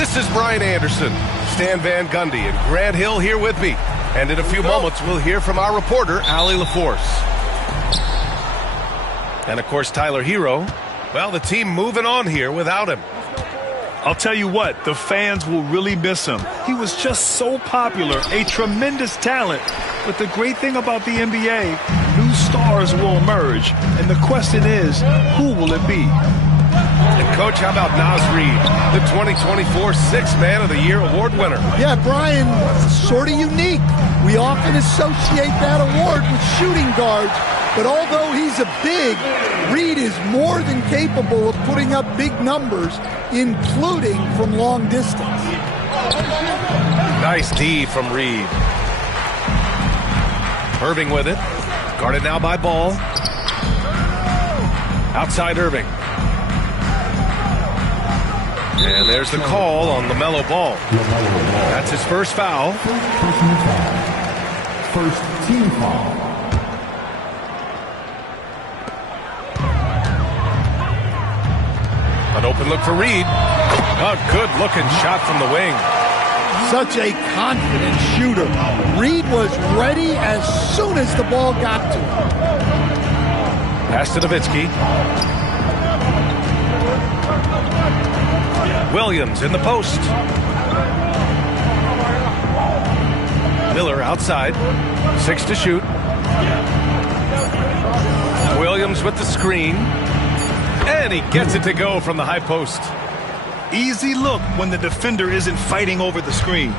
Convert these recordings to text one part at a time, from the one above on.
This is Brian Anderson, Stan Van Gundy, and Grant Hill here with me. And in a few moments, we'll hear from our reporter, Allie LaForce. And, of course, Tyler Hero. Well, the team moving on here without him. I'll tell you what, the fans will really miss him. He was just so popular, a tremendous talent. But the great thing about the NBA, new stars will emerge. And the question is, who will it be? And, Coach, how about Naz Reid, the 2024 Sixth Man of the Year award winner? Yeah, Brian, sort of unique. We often associate that award with shooting guards, but although he's a big, Reid is more than capable of putting up big numbers, including from long distance. Nice D from Reid. Irving with it. Guarded now by Ball. Outside Irving. And there's the call on LaMelo Ball. That's his first foul. First team foul. An open look for Reid. A good-looking shot from the wing. Such a confident shooter. Reid was ready as soon as the ball got to him. Pass to Nowitzki. Williams in the post. Miller outside. 6 to shoot. Williams with the screen. And he gets it to go from the high post. Easy look when the defender isn't fighting over the screen.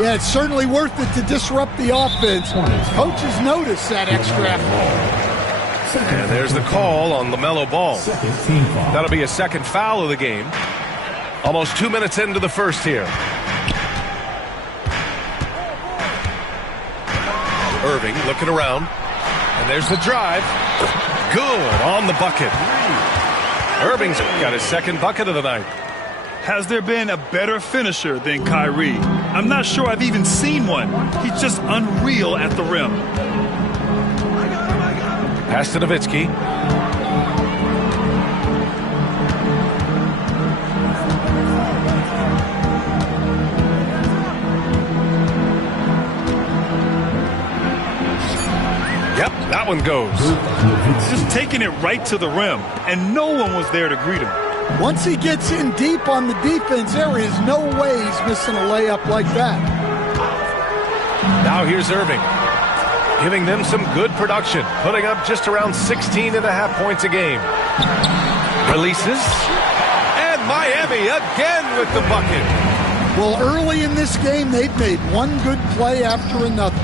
Yeah, it's certainly worth it to disrupt the offense. Coaches notice that extra effort. And there's the call on LaMelo Ball. That'll be a second foul of the game. Almost 2 minutes into the first here. Irving looking around. And there's the drive. Good on the bucket. Irving's got his second bucket of the night. Has there been a better finisher than Kyrie? I'm not sure I've even seen one. He's just unreal at the rim. Pass to Nowitzki. Yep, that one goes. Just taking it right to the rim, and no one was there to greet him. Once he gets in deep on the defense, there is no way he's missing a layup like that. Now here's Irving, giving them some good production, putting up just around 16.5 points a game. Releases, and Miami again with the bucket. Well, early in this game, they've made one good play after another.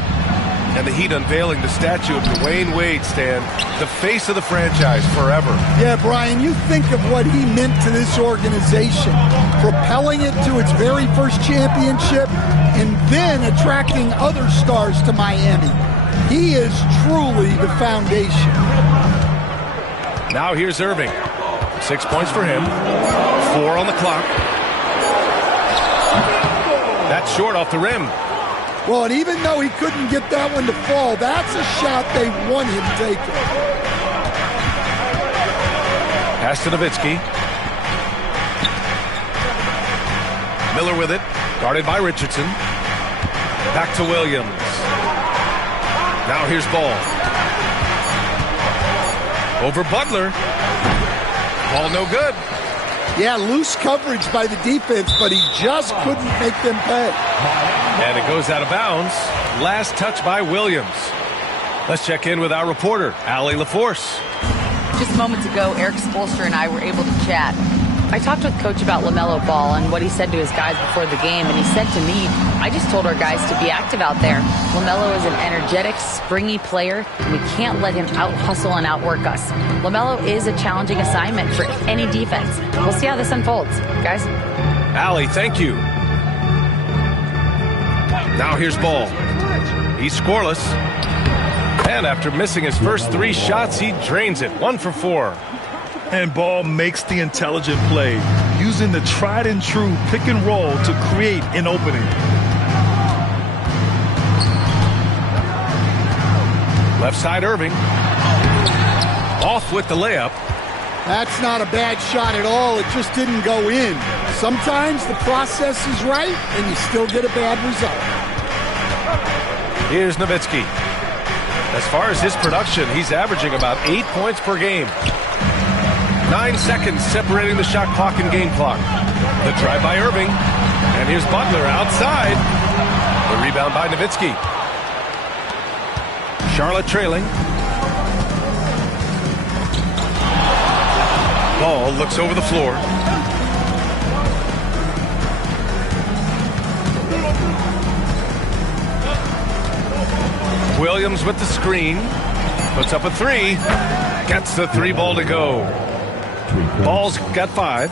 And the Heat unveiling the statue of Dwayne Wade, Stan, the face of the franchise forever. Yeah, Brian, you think of what he meant to this organization, propelling it to its very first championship and then attracting other stars to Miami. He is truly the foundation. Now here's Irving. 6 points for him. 4 on the clock. That's short off the rim. Well, and even though he couldn't get that one to fall, that's a shot they want him taking. Pass to Nowitzki. Miller with it. Guarded by Richardson. Back to Williams. Now here's Ball. Over Butler. Ball no good. Yeah, loose coverage by the defense, but he just couldn't make them pay. And it goes out of bounds. Last touch by Williams. Let's check in with our reporter, Allie LaForce. Just moments ago, Eric Spoelstra and I were able to chat. I talked with Coach about LaMelo Ball and what he said to his guys before the game, and he said to me, I just told our guys to be active out there. LaMelo is an energetic, springy player, and we can't let him out-hustle and outwork us. LaMelo is a challenging assignment for any defense. We'll see how this unfolds, guys. Allie, thank you. Now here's Ball. He's scoreless. And after missing his first 3 shots, he drains it. 1 for 4. And Ball makes the intelligent play, using the tried and true pick and roll to create an opening. Left side Irving. Off with the layup. That's not a bad shot at all. It just didn't go in. Sometimes the process is right, and you still get a bad result. Here's Nowitzki. As far as his production, he's averaging about 8 points per game. 9 seconds separating the shot clock and game clock. The drive by Irving. And here's Butler outside. The rebound by Nowitzki. Charlotte trailing. Ball looks over the floor. Williams with the screen. Puts up a three. Gets the three ball to go. Ball's got 5.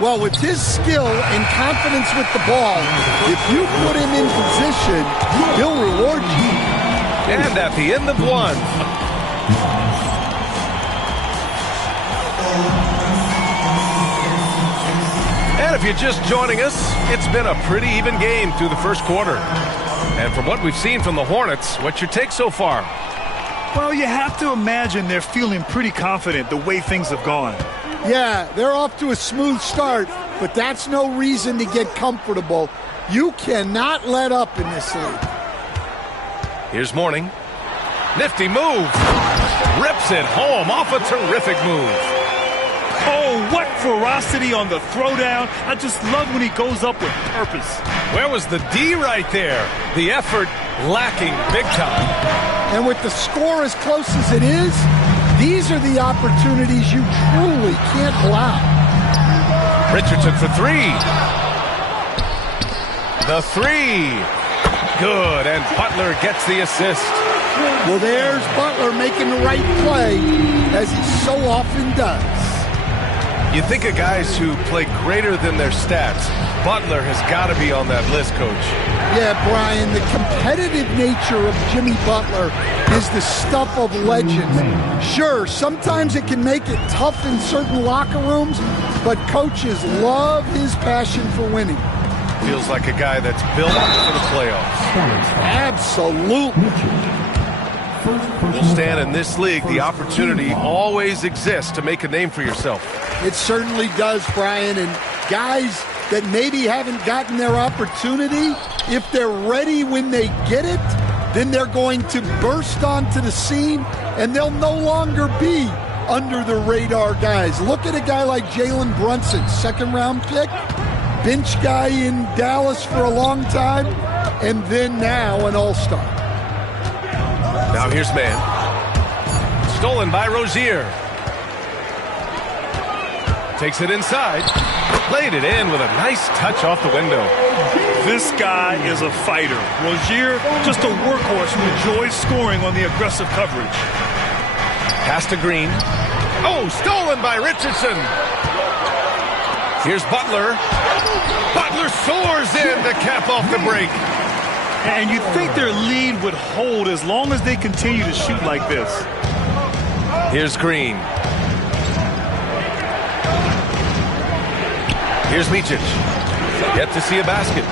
Well, with his skill and confidence with the ball, if you put him in position, he'll reward you. And at the end of 1. And if you're just joining us, it's been a pretty even game through the first quarter. And from what we've seen from the Hornets, what's your take so far? Well, you have to imagine they're feeling pretty confident the way things have gone. Yeah, they're off to a smooth start, but that's no reason to get comfortable. You cannot let up in this league. Here's Mourning. Nifty move. Rips it home off a terrific move. Oh, what ferocity on the throwdown. I just love when he goes up with purpose. Where was the D right there? The effort lacking big time. And with the score as close as it is, these are the opportunities you truly can't allow. Richardson for 3. The 3. Good, and Butler gets the assist. Well, there's Butler making the right play, as he so often does. You think of guys who play greater than their stats. Butler has got to be on that list, Coach. Yeah, Brian, the competitive nature of Jimmy Butler is the stuff of legends. Sure, sometimes it can make it tough in certain locker rooms, but coaches love his passion for winning. Feels like a guy that's built for the playoffs. Absolutely. We'll stand in this league. The opportunity always exists to make a name for yourself. It certainly does, Brian. And guys that maybe haven't gotten their opportunity, if they're ready when they get it, then they're going to burst onto the scene, and they'll no longer be under the radar guys. Look at a guy like Jalen Brunson, 2nd-round pick, bench guy in Dallas for a long time, and then now an all-star. Now here's Man. Stolen by Rozier. Takes it inside. Played it in with a nice touch off the window. This guy is a fighter. Rozier, just a workhorse who enjoys scoring on the aggressive coverage. Pass to Green. Oh, stolen by Richardson. Here's Butler. Butler soars in to cap off the break. And you'd think their lead would hold as long as they continue to shoot like this. Here's Green. Here's Micic. Yet to see a basket.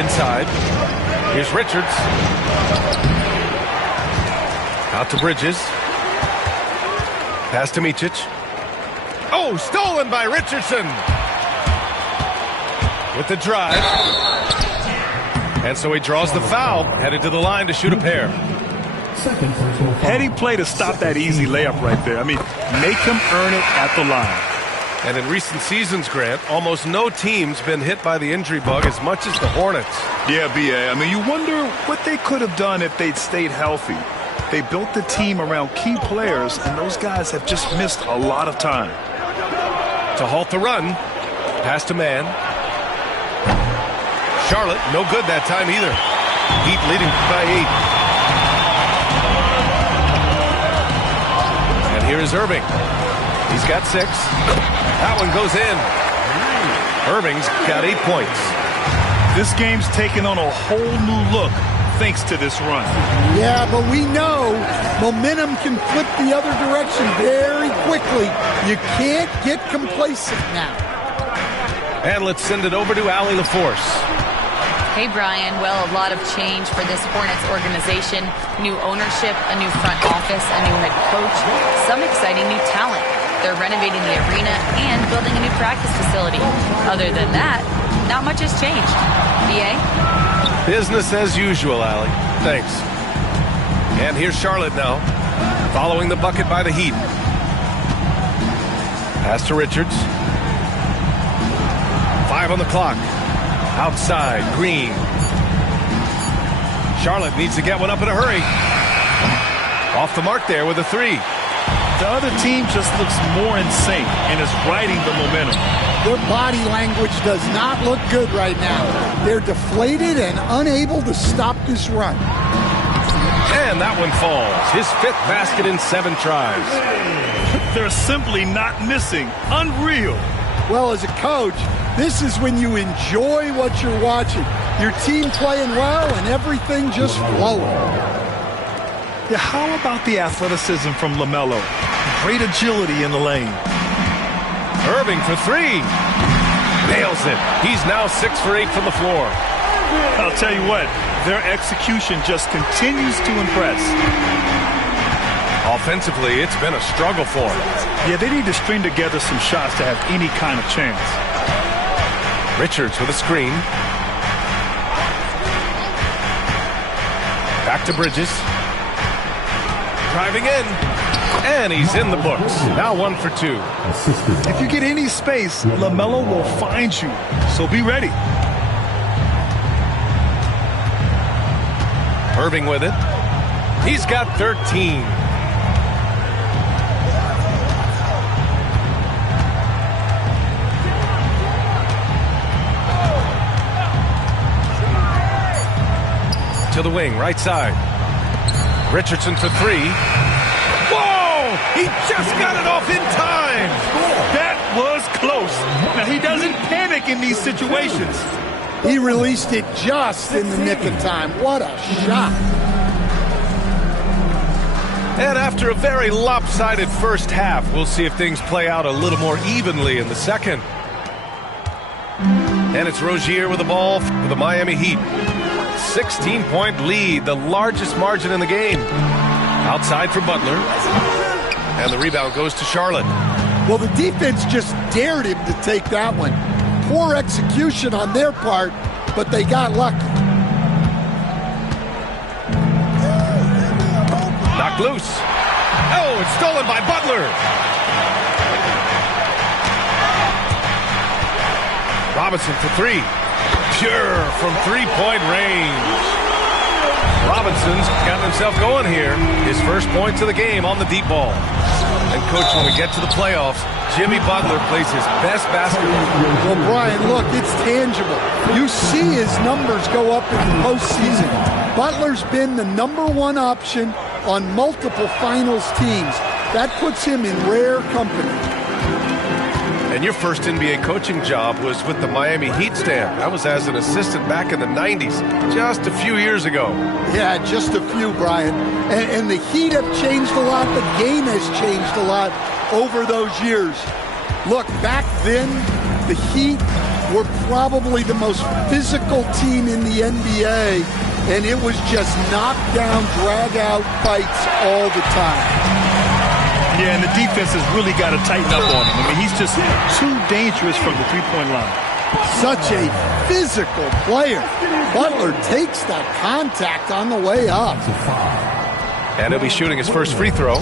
Inside. Here's Richards. Out to Bridges. Pass to Micic. Oh, stolen by Richardson. With the drive. And so he draws the foul, headed to the line to shoot a pair. Heady play to stop that easy layup right there. I mean, make him earn it at the line. And in recent seasons, Grant, almost no team's been hit by the injury bug as much as the Hornets. Yeah, B.A. I mean, you wonder what they could have done if they'd stayed healthy. They built the team around key players, and those guys have just missed a lot of time. To halt the run, pass to Man. Charlotte, no good that time either. Heat leading by 8. And here is Irving. He's got 6. That one goes in. Irving's got 8 points. This game's taken on a whole new look thanks to this run. Yeah, but we know momentum can flip the other direction very quickly. You can't get complacent now. And let's send it over to Allie LaForce. Hey, Brian. Well, a lot of change for this Hornets organization. New ownership, a new front office, a new head coach, some exciting new talent. They're renovating the arena and building a new practice facility. Other than that, not much has changed. BA? Business as usual, Allie. Thanks. And here's Charlotte now, following the bucket by the Heat. Pass to Richards. 5 on the clock. Outside, Green. Charlotte needs to get one up in a hurry. Off the mark there with a 3. The other team just looks more in sync and is riding the momentum. Their body language does not look good right now. They're deflated and unable to stop this run. And that one falls. His 5th basket in 7 tries. They're simply not missing. Unreal. Well, as a coach, this is when you enjoy what you're watching. Your team playing well and everything just flowing. Yeah, how about the athleticism from LaMelo? Great agility in the lane. Irving for 3. Nails it. He's now 6 for 8 from the floor. I'll tell you what, their execution just continues to impress. Offensively, it's been a struggle for them. Yeah, they need to string together some shots to have any kind of chance. Richards with a screen. Back to Bridges. Driving in. And he's in the books. Now 1 for 2. If you get any space, LaMelo will find you. So be ready. Irving with it. He's got 13. To the wing, right side. Richardson for 3. Whoa! He just got it off in time! That was close. Now, he doesn't panic in these situations. He released it just in the nick of time. What a shot. And after a very lopsided first half, we'll see if things play out a little more evenly in the second. And it's Rozier with the ball for the Miami Heat. 16-point lead, the largest margin in the game. Outside for Butler. And the rebound goes to Charlotte. Well, the defense just dared him to take that one. Poor execution on their part, but they got lucky. Knocked loose. Oh, it's stolen by Butler. Robinson for 3. Pure from 3-point range. Robinson's gotten himself going here. His first points of the game on the deep ball. And, Coach, when we get to the playoffs, Jimmy Butler plays his best basketball. Well, Brian, look, it's tangible. You see his numbers go up in the postseason. Butler's been the #1 option on multiple finals teams. That puts him in rare company. And your first NBA coaching job was with the Miami Heat staff. That was as an assistant back in the 90s, just a few years ago. Yeah, just a few, Brian. And the Heat have changed a lot. The game has changed a lot over those years. Look, back then, the Heat were probably the most physical team in the NBA, and it was just knockdown, drag-out fights all the time. Yeah, and the defense has really got to tighten up on him. I mean, he's just too dangerous from the three-point line. Such a physical player. Butler takes that contact on the way up. And he'll be shooting his first free throw.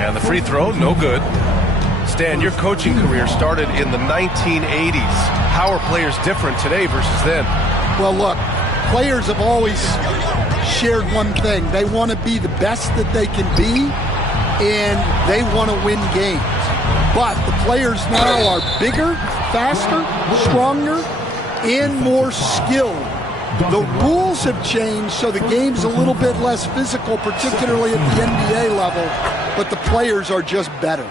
And the free throw, no good. Stan, your coaching career started in the 1980s. How are players different today versus then? Well, look, players have always shared one thing. They want to be the best that they can be, and they want to win games. But the players now are bigger, faster, stronger, and more skilled. The rules have changed, so the game's a little bit less physical, particularly at the NBA level, but the players are just better.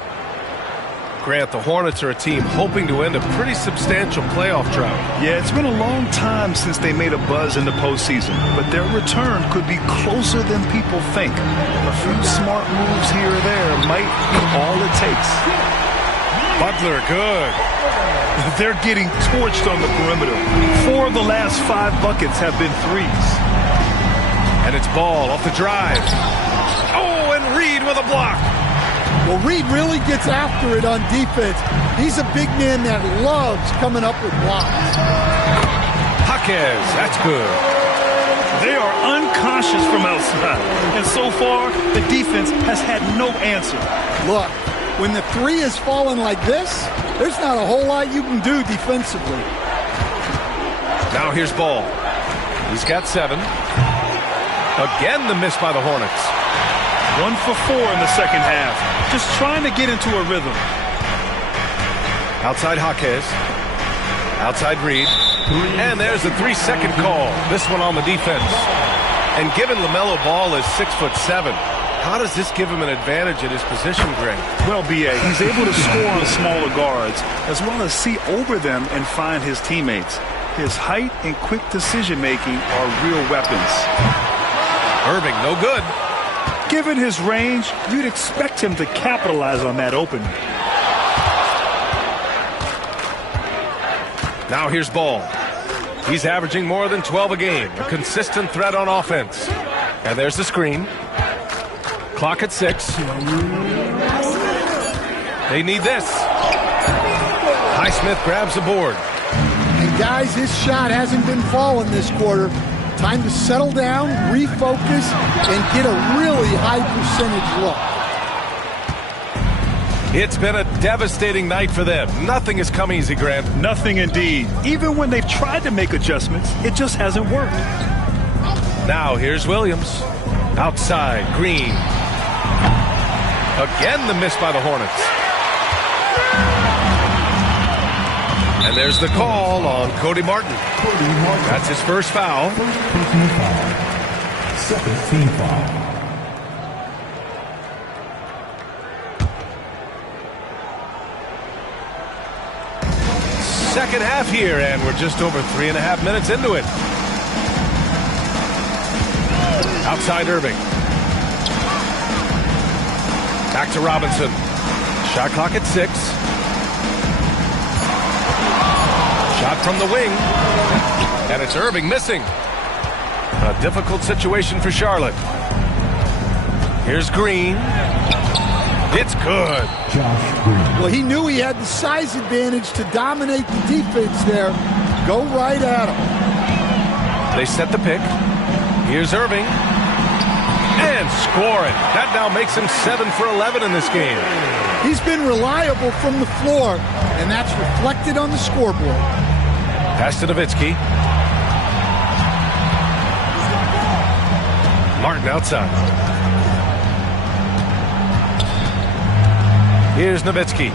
Grant, the Hornets are a team hoping to end a pretty substantial playoff drought. Yeah, it's been a long time since they made a buzz in the postseason, but their return could be closer than people think. A few smart moves here or there might be all it takes. Butler, good. They're getting torched on the perimeter. 4 of the last 5 buckets have been threes. And it's Ball off the drive. Oh, and Reed with a block. Well, Reed really gets after it on defense. He's a big man that loves coming up with blocks. Jaquez, that's good. They are unconscious from outside. And so far, the defense has had no answer. Look, when the three is falling like this, there's not a whole lot you can do defensively. Now here's Ball. He's got 7. Again, the miss by the Hornets. 1 for 4 in the second half. Just trying to get into a rhythm. Outside Jaquez. Outside Reed. And there's the 3-second call. This one on the defense. And given LaMelo Ball is 6'7", how does this give him an advantage in his position, Greg? Well, B.A., he's able to score on smaller guards, as well as see over them and find his teammates. His height and quick decision-making are real weapons. Irving, no good. Given his range, you'd expect him to capitalize on that opening. Now here's Ball. He's averaging more than 12 a game. A consistent threat on offense. And there's the screen. Clock at 6. They need this. Highsmith grabs the board. And guys, his shot hasn't been falling this quarter. Time to settle down, refocus, and get a really high percentage look. It's been a devastating night for them. Nothing has come easy, Grant. Nothing indeed. Even when they've tried to make adjustments, it just hasn't worked. Now here's Williams. Outside, Green. Again the miss by the Hornets. And there's the call on Cody Martin. That's his first foul. Second team foul. Second half here, and we're just over 3.5 minutes into it. Outside Irving. Back to Robinson. Shot clock at 6. Shot from the wing. And it's Irving missing. A difficult situation for Charlotte. Here's Green. It's good. Well, he knew he had the size advantage to dominate the defense there. Go right at him. They set the pick. Here's Irving. And scoring. That now makes him 7 for 11 in this game. He's been reliable from the floor, and that's reflected on the scoreboard. Pass to Nowitzki. Martin outside. Here's Nowitzki.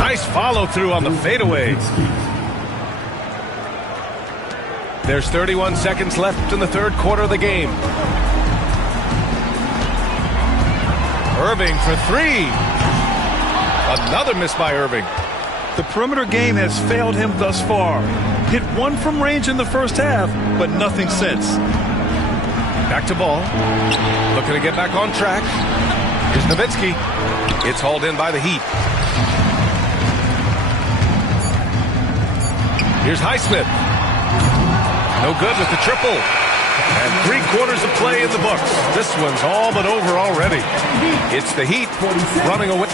Nice follow through on the fadeaway. There's 31 seconds left in the third quarter of the game. Irving for 3. Another miss by Irving. The perimeter game has failed him thus far. Hit 1 from range in the first half, but nothing since. Back to Ball. Looking to get back on track. Here's Nowitzki. It's hauled in by the Heat. Here's Highsmith. No good with the triple. And 3 quarters of play in the books. This one's all but over already. It's the Heat running away.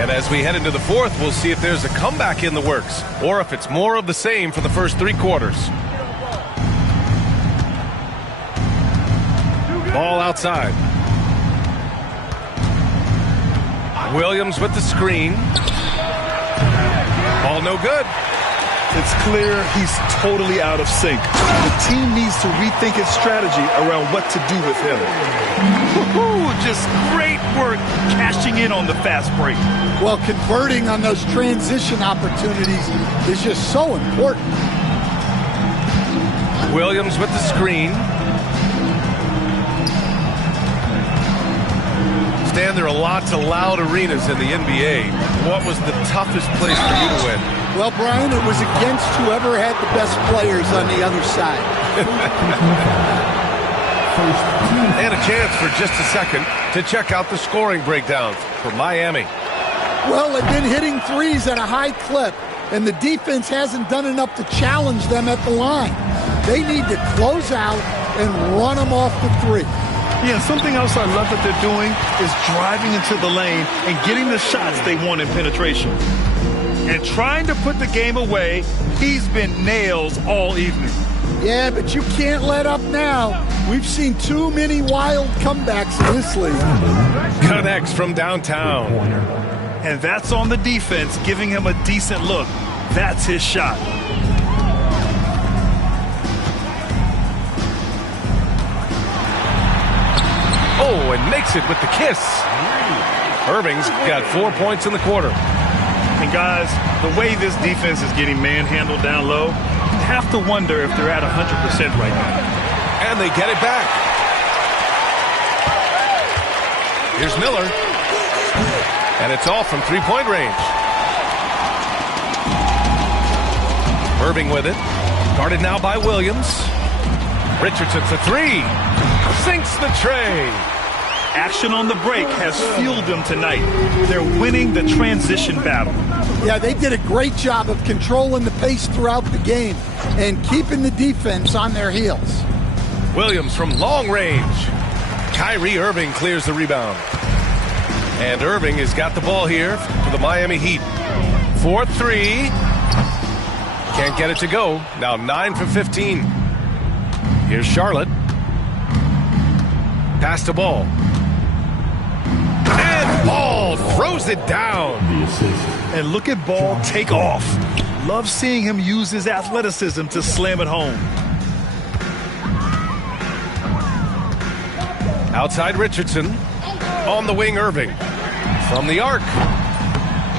And as we head into the fourth, we'll see if there's a comeback in the works or if it's more of the same for the first 3 quarters. Ball outside. Williams with the screen. Ball no good. It's clear he's totally out of sync. The team needs to rethink its strategy around what to do with him. Just great work cashing in on the fast break. Well, converting on those transition opportunities is just so important. Williams with the screen. Stan, there are lots of loud arenas in the NBA. What was the toughest place for you to win? Well, Brian, it was against whoever had the best players on the other side. They had a chance for just a second to check out the scoring breakdowns for Miami. Well, they've been hitting threes at a high clip, and the defense hasn't done enough to challenge them at the line. They need to close out and run them off the three. Yeah, something else I love that they're doing is driving into the lane and getting the shots they want in penetration. And trying to put the game away, he's been nails all evening. Yeah, but you can't let up now. We've seen too many wild comebacks in this league. Connects from downtown. And that's on the defense, giving him a decent look. That's his shot. Oh, and makes it with the kiss. Irving's got 4 points in the quarter. And guys, the way this defense is getting manhandled down low, you have to wonder if they're at 100% right now. And they get it back. Here's Miller. And it's all from three-point range. Irving with it. Guarded now by Williams. Richardson for three. Sinks the tray. Action on the break has fueled them tonight. They're winning the transition battle. Yeah, they did a great job of controlling the pace throughout the game and keeping the defense on their heels. Williams from long range. Kyrie Irving clears the rebound. And Irving has got the ball here for the Miami Heat. 4-3. Can't get it to go. Now 9 for 15. Here's Charlotte. Pass to Ball. And Ball throws it down. And look at Ball take off. Love seeing him use his athleticism to slam it home. Outside Richardson. On the wing, Irving. From the arc.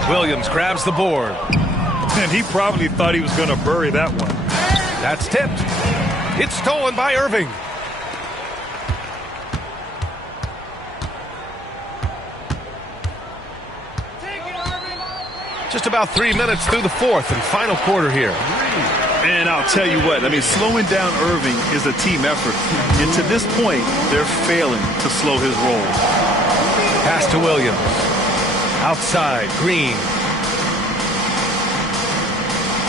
Williams grabs the board. And he probably thought he was going to bury that one. That's tipped. It's stolen by Irving. Just about 3 minutes through the fourth and final quarter here. And I'll tell you what, I mean, slowing down Irving is a team effort. And to this point, they're failing to slow his roll. Pass to Williams. Outside, Green.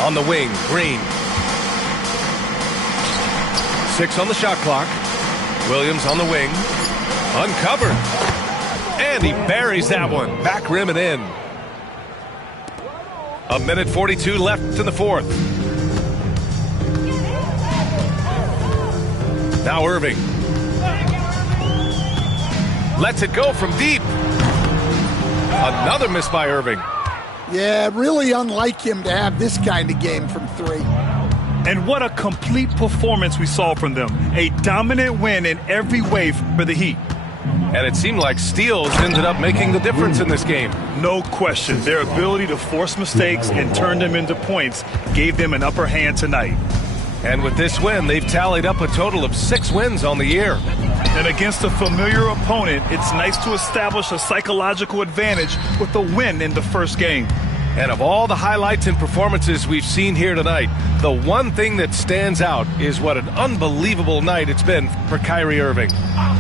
On the wing, Green. 6 on the shot clock. Williams on the wing. Uncovered. And he buries that one. Back rim and in. 1:42 left in the fourth. Now Irving. Lets it go from deep. Another miss by Irving. Yeah, really unlike him to have this kind of game from three. And what a complete performance we saw from them. A dominant win in every way for the Heat. And it seemed like steals ended up making the difference in this game. No question. Their ability to force mistakes and turn them into points gave them an upper hand tonight. And with this win, they've tallied up a total of 6 wins on the year. And against a familiar opponent, it's nice to establish a psychological advantage with a win in the first game. And of all the highlights and performances we've seen here tonight, the one thing that stands out is what an unbelievable night it's been for Kyrie Irving.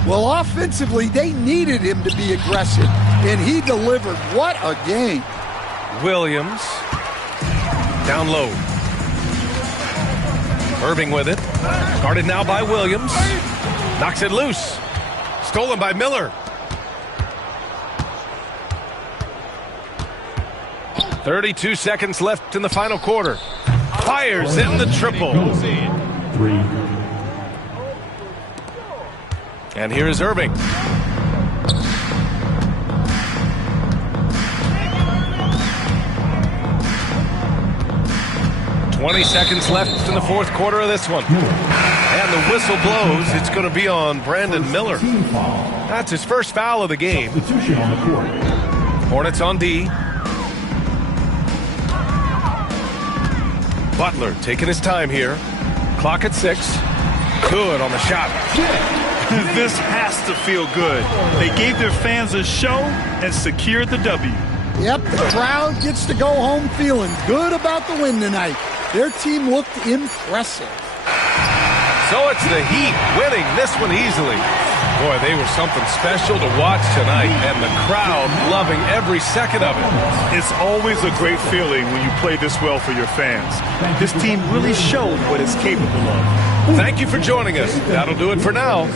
Well, offensively, they needed him to be aggressive, and he delivered. What a game. Williams down low. Irving with it. Guarded now by Williams. Knocks it loose. Stolen by Miller. 32 seconds left in the final quarter. Fires in the triple. And here is Irving. "20 seconds left in the fourth quarter of this one. And the whistle blows. It's going to be on Brandon Miller. That's his first foul of the game. Hornets on D. Butler taking his time here. Clock at 6. Good on the shot. This has to feel good. They gave their fans a show and secured the W. Yep, the crowd gets to go home feeling good about the win tonight. Their team looked impressive. So it's the Heat winning this one easily. Boy, they were something special to watch tonight, and the crowd loving every second of it. It's always a great feeling when you play this well for your fans. This team really showed what it's capable of. Thank you for joining us. That'll do it for now.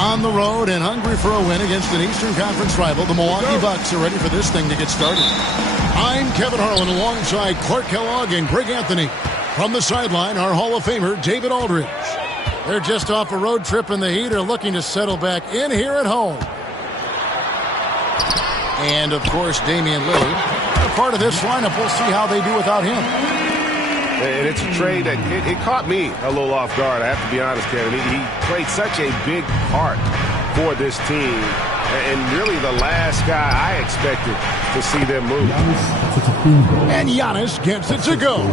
On the road and hungry for a win against an Eastern Conference rival, the Milwaukee Bucks are ready for this thing to get started. I'm Kevin Harlan alongside Clark Kellogg and Greg Anthony. From the sideline, our Hall of Famer, David Aldridge. They're just off a road trip in the Heat, are looking to settle back in here at home. And, of course, Damian Lillard. A part of this lineup, we'll see how they do without him. And it's a trade that it caught me a little off guard, I have to be honest, Kevin. He played such a big part for this team, and really the last guy I expected to see them move. And Giannis gets it to go.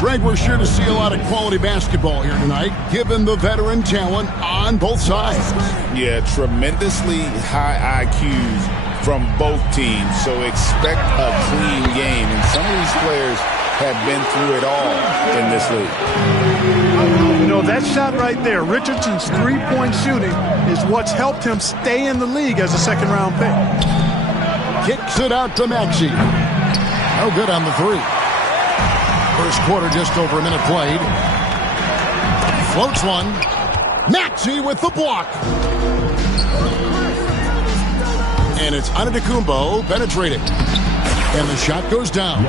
Greg, we're sure to see a lot of quality basketball here tonight, given the veteran talent on both sides. Yeah, tremendously high IQs from both teams, so expect a clean game. And some of these players have been through it all in this league. You know, that shot right there, Richardson's three-point shooting, is what's helped him stay in the league as a second-round pick. Kicks it out to Maxey. No good on the three. First quarter, just over a minute played. Floats one. Maxey with the block. And it's Antetokounmpo penetrating. And the shot goes down.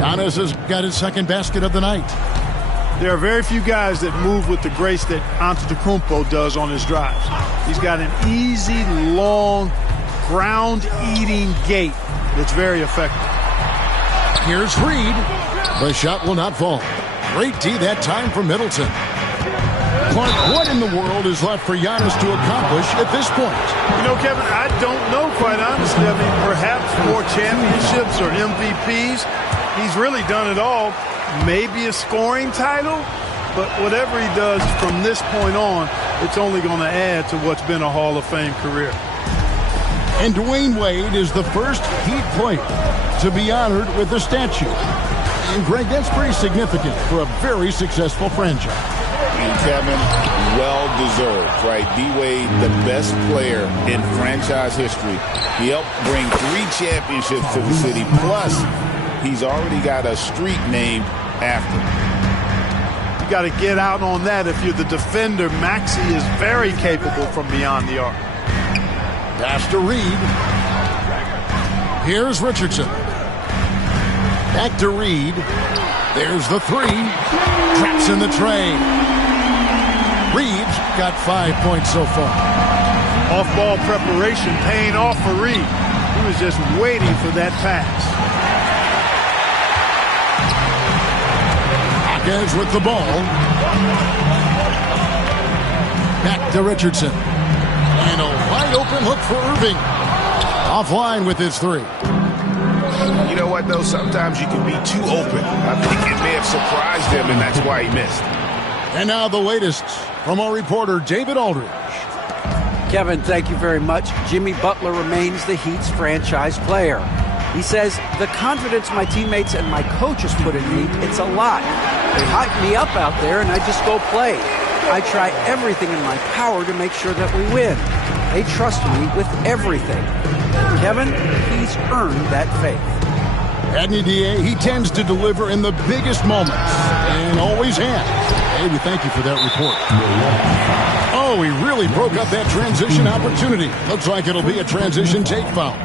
Giannis has got his second basket of the night. There are very few guys that move with the grace that Antetokounmpo does on his drives. He's got an easy, long, ground-eating gait that's very effective. Here's Reed. The shot will not fall. Great D that time from Middleton. Clark, what in the world is left for Giannis to accomplish at this point? You know, Kevin, I don't know, quite honestly. I mean, perhaps more championships or MVPs. He's really done it all. Maybe a scoring title, but whatever he does from this point on, it's only going to add to what's been a Hall of Fame career. And Dwayne Wade is the first Heat player to be honored with a statue. And, Greg, that's pretty significant for a very successful franchise. And Kevin, well-deserved, right? D-Wade, the best player in franchise history. He helped bring 3 championships to the city. Plus, he's already got a street named after him. You got to get out on that if you're the defender. Maxey is very capable from beyond the arc. Pass to Reed. Here's Richardson. Back to Reed. There's the three. Traps in the tray. Reed's got 5 points so far. Off-ball preparation paying off for Reed. He was just waiting for that pass. Hawkins with the ball. Back to Richardson. And a wide open look for Irving. Offline with his three. You know what, though? Sometimes you can be too open. I think it may have surprised him, and that's why he missed. And now the latest from our reporter, David Aldridge. Kevin, thank you very much. Jimmy Butler remains the Heat's franchise player. He says, the confidence my teammates and my coaches put in me, it's a lot. They hype me up out there, and I just go play. I try everything in my power to make sure that we win. They trust me with everything. Kevin, he's earned that faith. Adney DA, he tends to deliver in the biggest moments, and always has. Hey, we thank you for that report. Oh, he really broke up that transition opportunity. Looks like it'll be a transition take foul.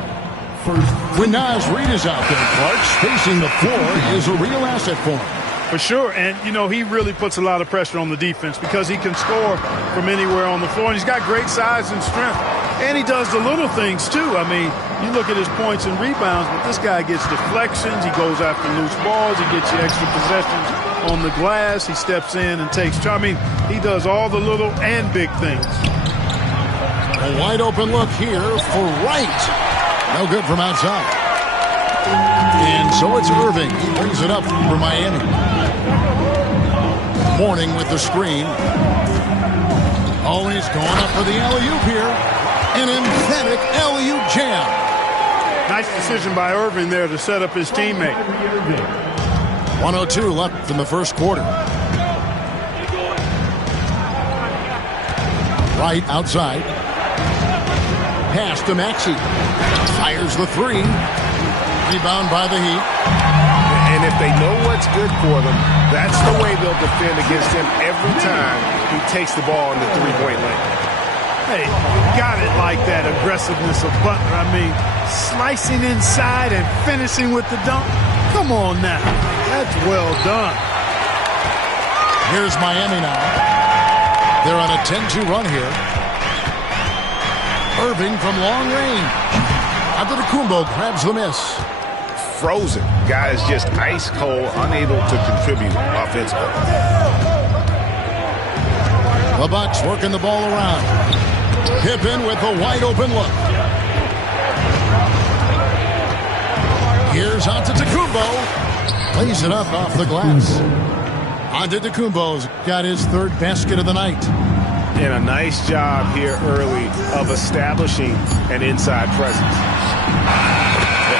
When Naz Reid is out there, Clark, spacing the floor is a real asset for him. For sure, and, he really puts a lot of pressure on the defense because he can score from anywhere on the floor, and he's got great size and strength. And he does the little things, too. I mean, you look at his points and rebounds, but this guy gets deflections. He goes after loose balls. He gets you extra possessions on the glass. He steps in and takes charge. I mean, he does all the little and big things. A wide open look here for Wright. No good from outside. And so it's Irving. He brings it up for Miami. Mourning with the screen. Oh, he's going up for the alley-oop here. An emphatic alley-oop jam. Nice decision by Irving there to set up his teammate. 1:02 left in the first quarter. Right outside. Pass to Maxey. Fires the three. Rebound by the Heat. And if they know what's good for them, that's the way they'll defend against him every time he takes the ball in the three-point lane. Hey, you got it like that aggressiveness of Butler. I mean, slicing inside and finishing with the dunk. Come on now. That's well done. Here's Miami now. They're on a 10-2 run here. Irving from long range. Antetokounmpo grabs the miss. Frozen. Guy is just ice cold, unable to contribute offensively. The Bucks working the ball around. Pippen with a wide open look. Here's Antetokounmpo. Plays it up off the glass. Antetokounmpo's got his third basket of the night. And a nice job here early of establishing an inside presence.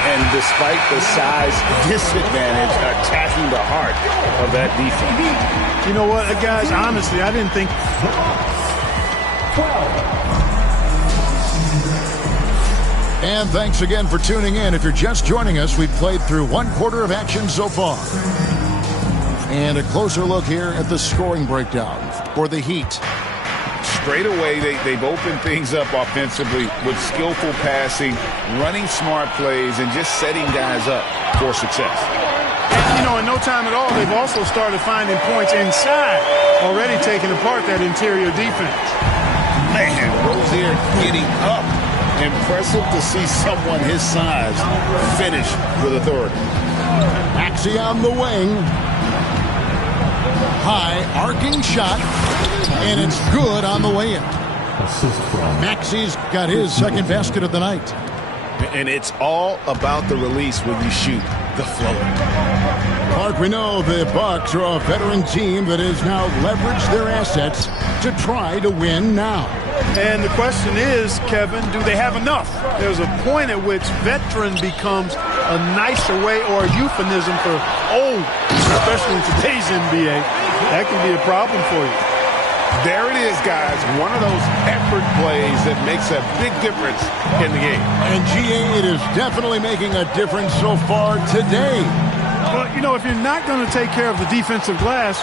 And despite the size disadvantage, attacking the heart of that defense. You know what, guys, honestly, I didn't think... And thanks again for tuning in. If you're just joining us, we've played through one quarter of action so far. And a closer look here at the scoring breakdown for the Heat. Straight away, they've opened things up offensively with skillful passing, running smart plays, and just setting guys up for success. And, in no time at all, they've also started finding points inside, already taking apart that interior defense. Man, Rozier getting up. Impressive to see someone his size finish with authority. Maxey on the wing. High arcing shot, and it's good on the way in. Maxey's got his second basket of the night. And it's all about the release when you shoot the floater. Clark, we know the Bucks are a veteran team that has now leveraged their assets to try to win now. And the question is, Kevin, do they have enough? There's a point at which veteran becomes a nicer way or a euphemism for old, especially in today's NBA. That can be a problem for you. There it is, guys. One of those effort plays that makes a big difference in the game. And GA, it is definitely making a difference so far today. Well, if you're not going to take care of the defensive glass,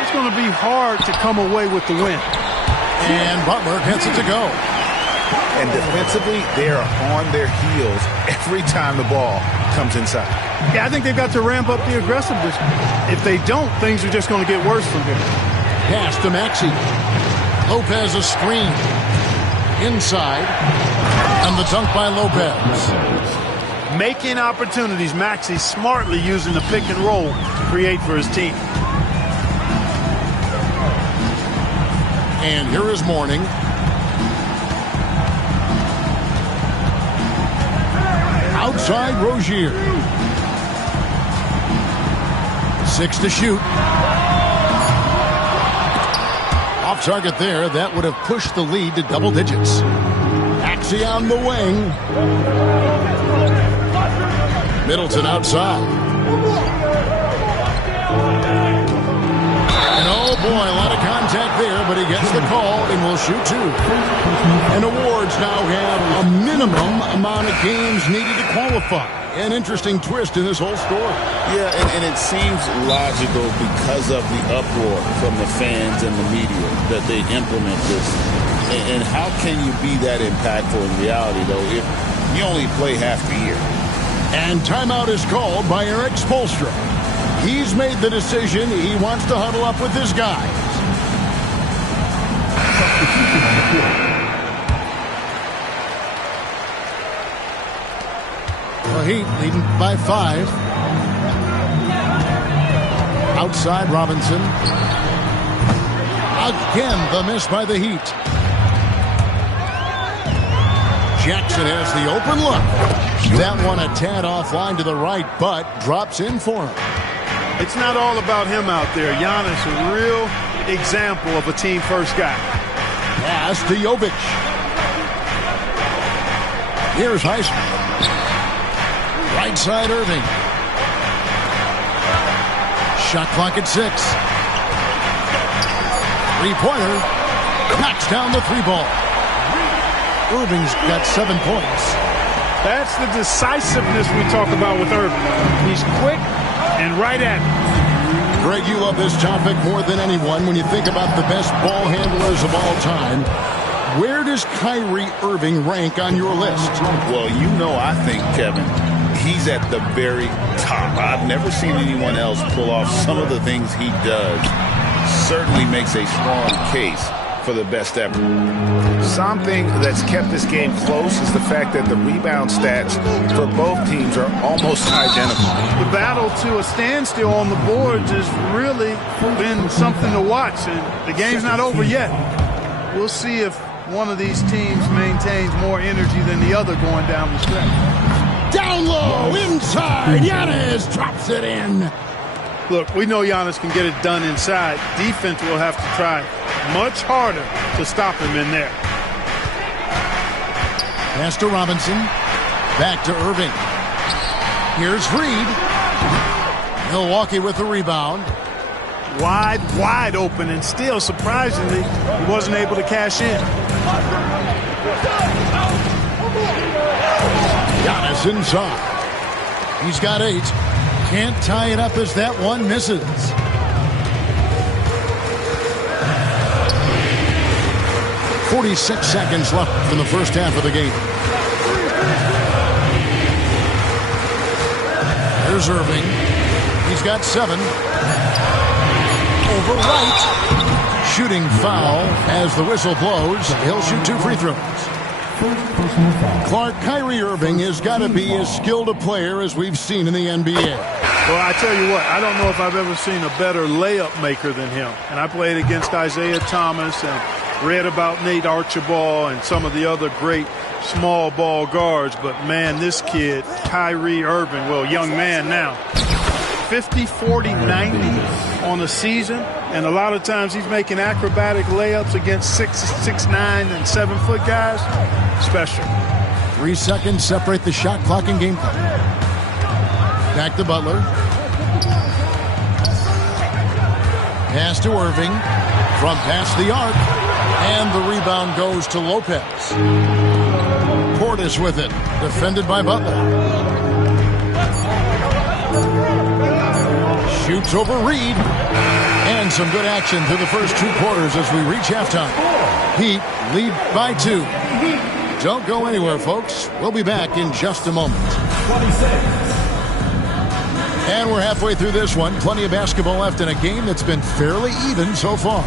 it's going to be hard to come away with the win. And Butler gets it to go. And defensively, they are on their heels every time the ball comes inside. Yeah, I think they've got to ramp up the aggressiveness. If they don't, things are just going to get worse from here. Pass to Maxey. Lopez a screen. Inside. And the dunk by Lopez. Making opportunities. Maxey smartly using the pick and roll to create for his team. And here is Mourning. Outside Rozier. 6 to shoot. Off target there. That would have pushed the lead to double digits. Maxey on the wing. Middleton outside. And oh boy, a lot of contact there, but he gets the call and will shoot two. And awards now have a minimum amount of games needed to qualify. An interesting twist in this whole story. Yeah, and it seems logical because of the uproar from the fans and the media that they implement this. And how can you be that impactful in reality, though, if you only play half the year? And timeout is called by Erik Spoelstra. He's made the decision. He wants to huddle up with his guys. The Heat leading by 5. Outside Robinson. Again, the miss by the Heat. Jackson has the open look. That one a tad offline to the right, but drops in for him. It's not all about him out there. Giannis, a real example of a team-first guy. Pass to Jovic. Here's Heisman. Right side Irving. Shot clock at 6. Three-pointer. Knocks down the 3-ball. Irving's got 7 points. That's the decisiveness we talk about with Irving. He's quick and right at it. Greg, you love this topic more than anyone when you think about the best ball handlers of all time. Where does Kyrie Irving rank on your list? Well, you know, I think, Kevin, he's at the very top. I've never seen anyone else pull off some of the things he does. Certainly makes a strong case for the best ever. Something that's kept this game close is the fact that the rebound stats for both teams are almost identical. The battle to a standstill on the boards has really been something to watch, and the game's not over yet. We'll see if one of these teams maintains more energy than the other going down the stretch. Down low, inside, Giannis drops it in. Look, we know Giannis can get it done inside. Defense will have to try much harder to stop him in there. Pass to Robinson. Back to Irving. Here's Reed. Milwaukee with the rebound. Wide open, and still, surprisingly, he wasn't able to cash in. Giannis inside. He's got 8. Can't tie it up as that one misses. .46 seconds left from the first half of the game. There's Irving. He's got 7. Over right. Shooting foul as the whistle blows. He'll shoot 2 free throws. Clark, Kyrie Irving has got to be as skilled a player as we've seen in the NBA. Well, I tell you what, I don't know if I've ever seen a better layup maker than him. And I played against Isaiah Thomas and read about Nate Archibald and some of the other great small ball guards. But, man, this kid, Kyrie Irving, well, young man now, 50, 40, 90 on a season. And a lot of times he's making acrobatic layups against 6'9", and 7-foot guys. Special. 3 seconds separate the shot clock and game clock. Back to Butler. Pass to Irving. From past the arc. And the rebound goes to Lopez. Portis with it. Defended by Butler. Shoots over Reed. And some good action through the first 2 quarters as we reach halftime. Heat lead by 2. Don't go anywhere, folks. We'll be back in just a moment. 26. And we're halfway through this one. Plenty of basketball left in a game that's been fairly even so far.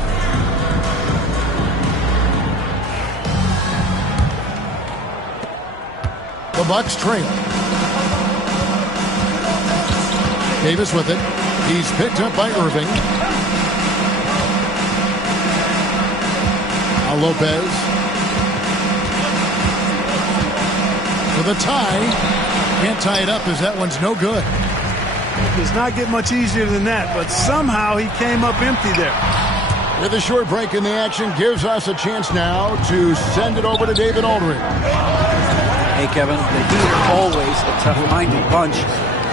The Bucks trail. Davis with it. He's picked up by Irving. Now Lopez. For the tie. Can't tie it up as that one's no good. It does not get much easier than that, but somehow he came up empty there. With a short break in the action, gives us a chance now to send it over to David Aldridge. Hey, Kevin, the Heat are always a tough-minded bunch.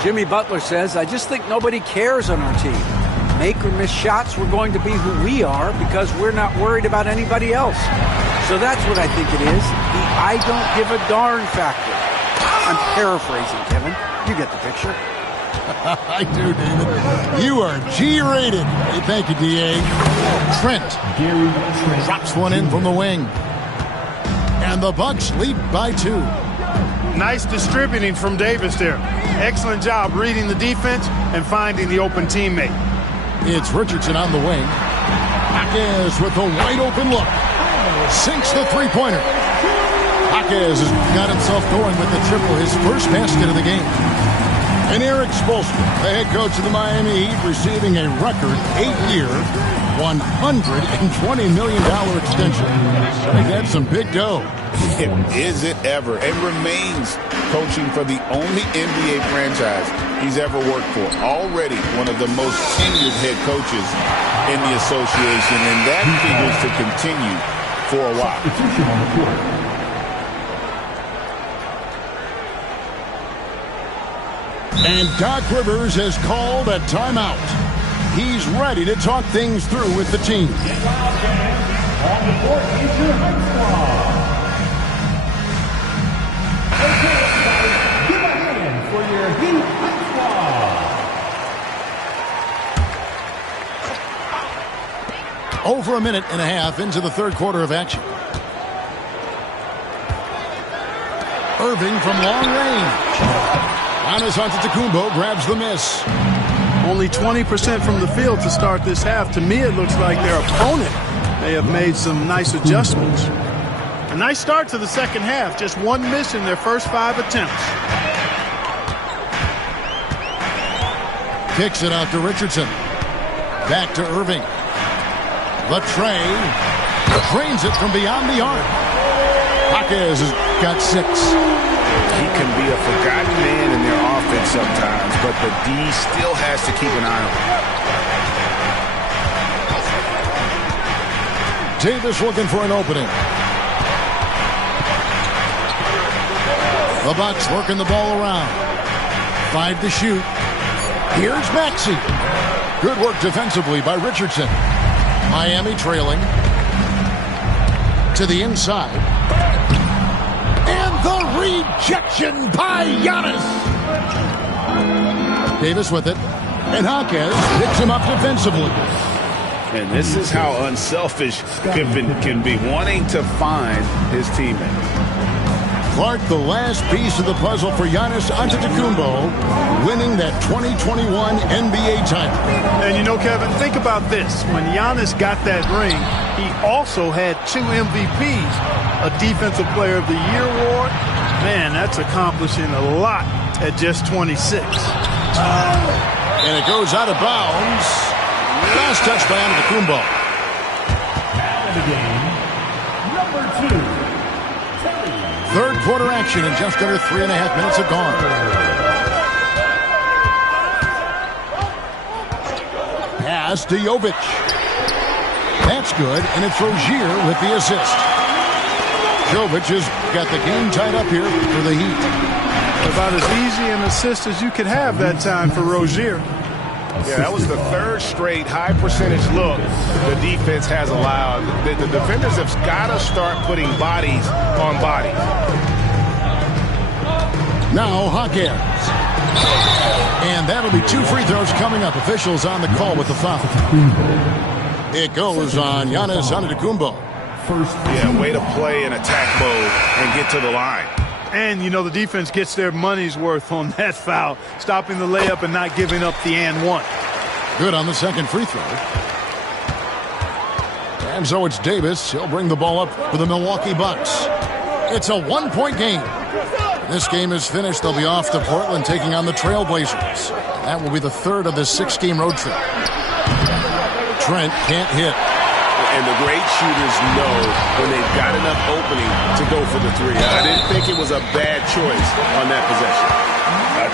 Jimmy Butler says, I just think nobody cares on our team. Make or miss shots, we're going to be who we are because we're not worried about anybody else. So that's what I think it is, the I don't give a darn factor. I'm paraphrasing, Kevin. You get the picture. I do, David. You are G-rated. Hey, thank you, D.A. Trent drops one in from the wing. And the Bucks lead by 2. Nice distributing from Davis there. Excellent job reading the defense and finding the open teammate. It's Richardson on the wing. Jaquez with a wide-open look. Sinks the three-pointer. Jaquez has got himself going with the triple, his first basket of the game. And Eric Spoelstra, the head coach of the Miami Heat, receiving a record 8-year, $120 million extension. I think that's some big dough. Is it ever? And remains coaching for the only NBA franchise he's ever worked for. Already one of the most tenured head coaches in the association, and that figures to continue for a while. And Doc Rivers has called a timeout. He's ready to talk things through with the team. Over a minute and a half into the third quarter of action. Irving from long range. Giannis Antetokounmpo grabs the miss. Only 20% from the field to start this half. To me, it looks like their opponent may have made some nice adjustments. A nice start to the second half. Just one miss in their first 5 attempts. Kicks it out to Richardson. Back to Irving. Latrey drains it from beyond the arc. Jaquez has got 6. He can be a forgotten man in their offense sometimes, but the D still has to keep an eye on him. Davis looking for an opening. The Bucks working the ball around. 5 to shoot. Here's Maxey. Good work defensively by Richardson. Miami trailing. To the inside. And the rejection by Giannis. Davis with it. And Jaquez picks him up defensively. And this is how unselfish Pippen can be, wanting to find his teammates. Clark, the last piece of the puzzle for Giannis Antetokounmpo, winning that 2021 NBA title. And you know, Kevin, think about this. When Giannis got that ring, he also had 2 MVPs, a Defensive Player of the Year award. Man, that's accomplishing a lot at just 26. And it goes out of bounds. Last touch by Antetokounmpo. Out of the game, number 2. Third quarter action, and just under 3.5 minutes have gone. Pass to Jovic. That's good, and it's Rozier with the assist. Jovic has got the game tied up here for the Heat. About as easy an assist as you could have that time for Rozier. Yeah, that was the 3rd straight high percentage look the defense has allowed. The defenders have got to start putting bodies on bodies. Now Jaquez. And that'll be 2 free throws coming up. Officials on the call with the foul. It goes on Giannis Antetokounmpo. Yeah, way to play in attack mode and get to the line. And, you know, the defense gets their money's worth on that foul, stopping the layup and not giving up the and one. Good on the second free throw. And so it's Davis. He'll bring the ball up for the Milwaukee Bucks. It's a 1-point game. This game is finished. They'll be off to Portland taking on the Trailblazers. That will be the 3rd of this 6-game road trip. Trent can't hit. And the great shooters know when they've got enough opening to go for the 3. I didn't think it was a bad choice on that possession.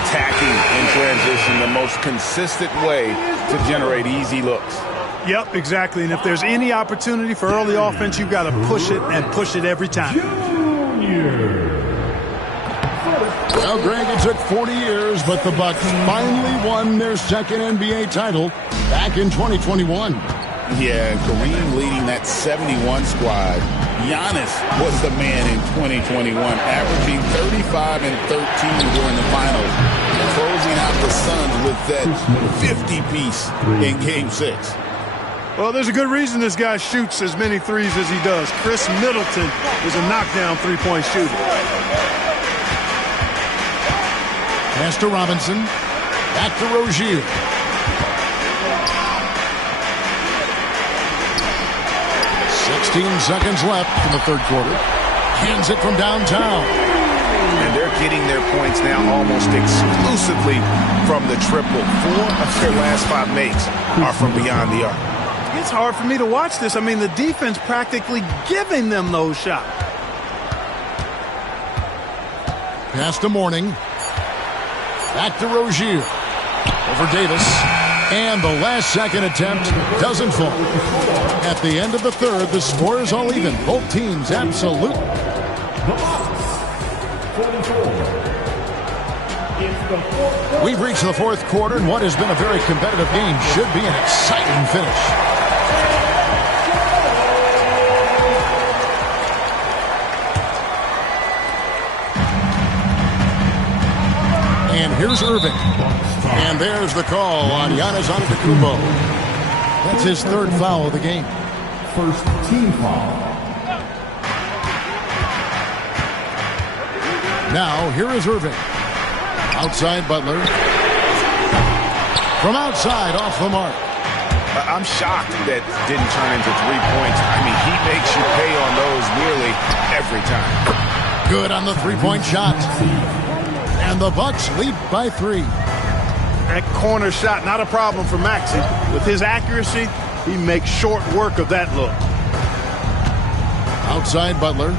Attacking in transition, the most consistent way to generate easy looks. Yep, exactly. And if there's any opportunity for early offense, you've got to push it and push it every time. Well, Greg, it took 40 years, but the Bucks finally won their 2nd NBA title back in 2021. Yeah, Kareem leading that 71 squad. Giannis was the man in 2021, averaging 35 and 13 during the finals, closing out the Suns with that 50-piece in Game 6. Well, there's a good reason this guy shoots as many threes as he does. Chris Middleton is a knockdown 3-point shooter. Pass to Robinson. Back to Rozier. Seconds left in the third quarter. Hands it from downtown. And they're getting their points now almost exclusively from the triple. 4 of their last 5 makes are from beyond the arc. It's hard for me to watch this. I mean, the defense practically giving them those shots. Pass to Mourning. Back to Rozier. Over Davis. And the last second attempt doesn't fall. At the end of the third, the score is all even. Both teams absolute. We've reached the fourth quarter, and what has been a very competitive game should be an exciting finish. And here's Irving. And there's the call on Giannis Antetokounmpo. That's his third foul of the game. First team foul. Now, here is Irving. Outside Butler. From outside, off the mark. I'm shocked that didn't turn into 3 points. I mean, he makes you pay on those nearly every time. Good on the three-point shot. And the Bucks lead by 3. That corner shot, not a problem for Maxey. With his accuracy, he makes short work of that look. Outside Butler.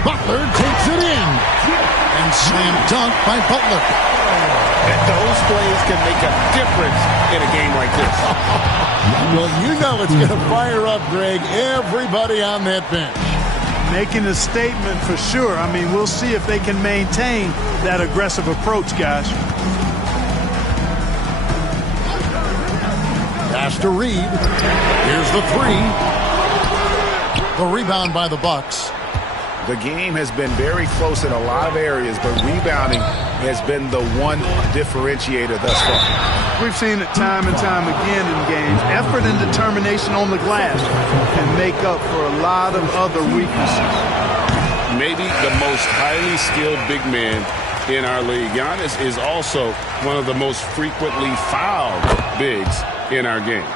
Butler takes it in. And slam dunk by Butler. Those plays can make a difference in a game like this. Well, you know it's going to fire up, Greg, everybody on that bench. Making a statement for sure. I mean, we'll see if they can maintain that aggressive approach, guys. Pass to Reed. Here's the 3. The rebound by the Bucks. The game has been very close in a lot of areas, but rebounding has been the one differentiator thus far. We've seen it time and time again in games. Effort and determination on the glass can make up for a lot of other weaknesses. Maybe the most highly skilled big man in our league. Giannis is also one of the most frequently fouled bigs in our game.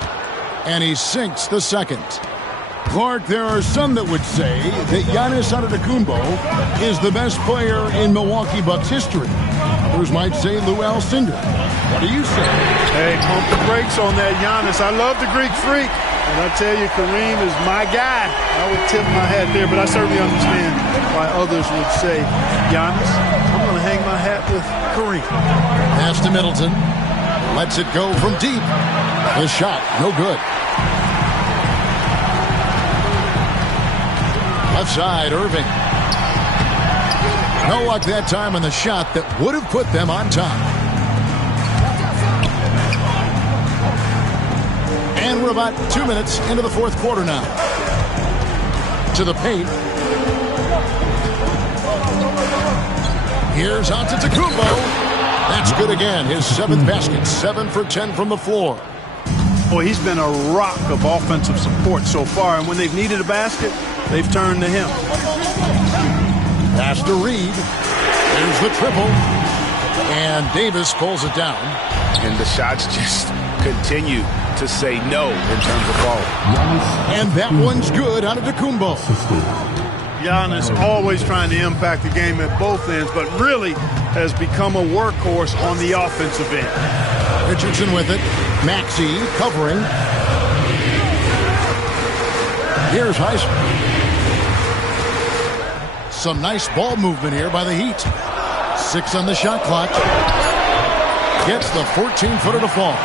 And he sinks the second. Clark, there are some that would say that Giannis Antetokounmpo is the best player in Milwaukee Bucks history. Others might say Lou Alcindor. What do you say? Hey, pump the brakes on that Giannis. I love the Greek freak. And I tell you, Kareem is my guy. I would tip my hat there, but I certainly understand why others would say Giannis. I'm going to hang my hat with Kareem. Pass to Middleton. Lets it go from deep. The shot, no good. Left side, Irving. No luck that time on the shot that would have put them on top. And we're about 2 minutes into the fourth quarter now. To the paint. Here's Antetokounmpo. That's good again. His 7th basket. 7 for 10 from the floor. Boy, he's been a rock of offensive support so far. And when they've needed a basket, they've turned to him. Pass to Reed. There's the triple. And Davis pulls it down. And the shots just continue to say no in terms of ball. And that one's good on Antetokounmpo. Giannis always trying to impact the game at both ends, but really has become a workhorse on the offensive end. Richardson with it. Maxey covering. Here's Heisman. Some nice ball movement here by the Heat. 6 on the shot clock. Gets the 14-footer to fall.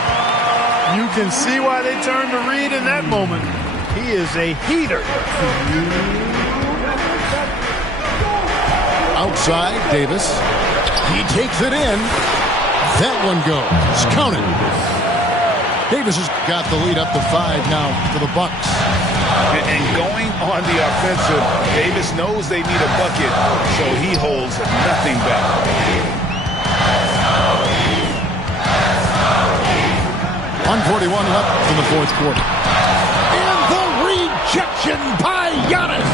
You can see why they turned to Reed in that moment. He is a heater. Outside, Davis. He takes it in. That one goes. Counted. Davis has got the lead up to 5 now for the Bucks. And going on the offensive, Davis knows they need a bucket, so he holds nothing back. 141 left in the fourth quarter. And the rejection by Giannis.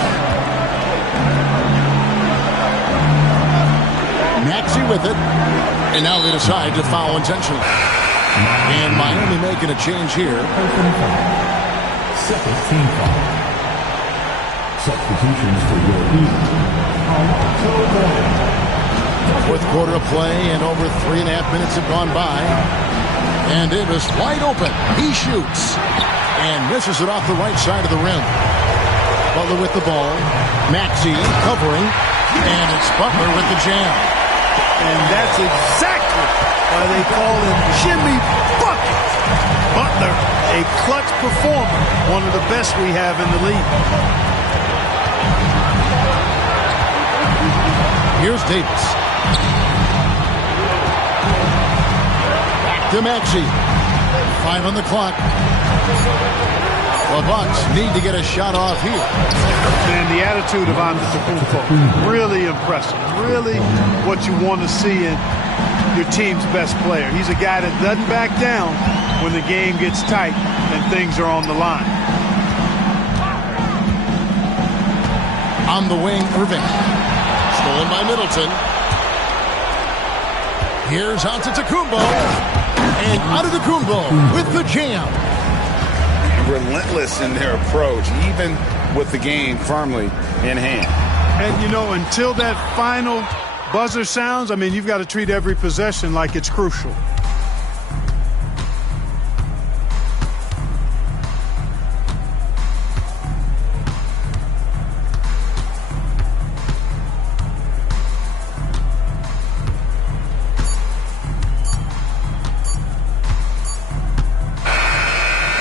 Maxey with it. And now they decide to foul intentionally. And Miami making a change here. Second team foul. Substitutions for your team. Fourth quarter of play, and over 3.5 minutes have gone by. And Davis wide open. He shoots. And misses it off the right side of the rim. Butler with the ball. Maxey covering. And it's Butler with the jam. And that's exactly why they call him Jimmy Bucket. Butler, a clutch performer. One of the best we have in the league. Here's Davis. Back to Maxey. 5 on the clock. The Bucks need to get a shot off here. And the attitude of Antetokounmpo, really impressive. Really what you want to see in your team's best player. He's a guy that doesn't back down when the game gets tight and things are on the line. On the wing, Irving. Stolen by Middleton. Here's Antetokounmpo. And Antetokounmpo with the jam. Relentless in their approach, even with the game firmly in hand. And, you know, until that final buzzer sounds, I mean, you've got to treat every possession like it's crucial.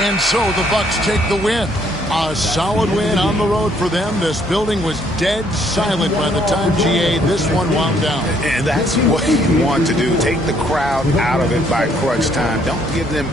And so the Bucks take the win. A solid win on the road for them. This building was dead silent by the time, GA, this one wound down. And that's what you want to do. Take the crowd out of it by crunch time. Don't give them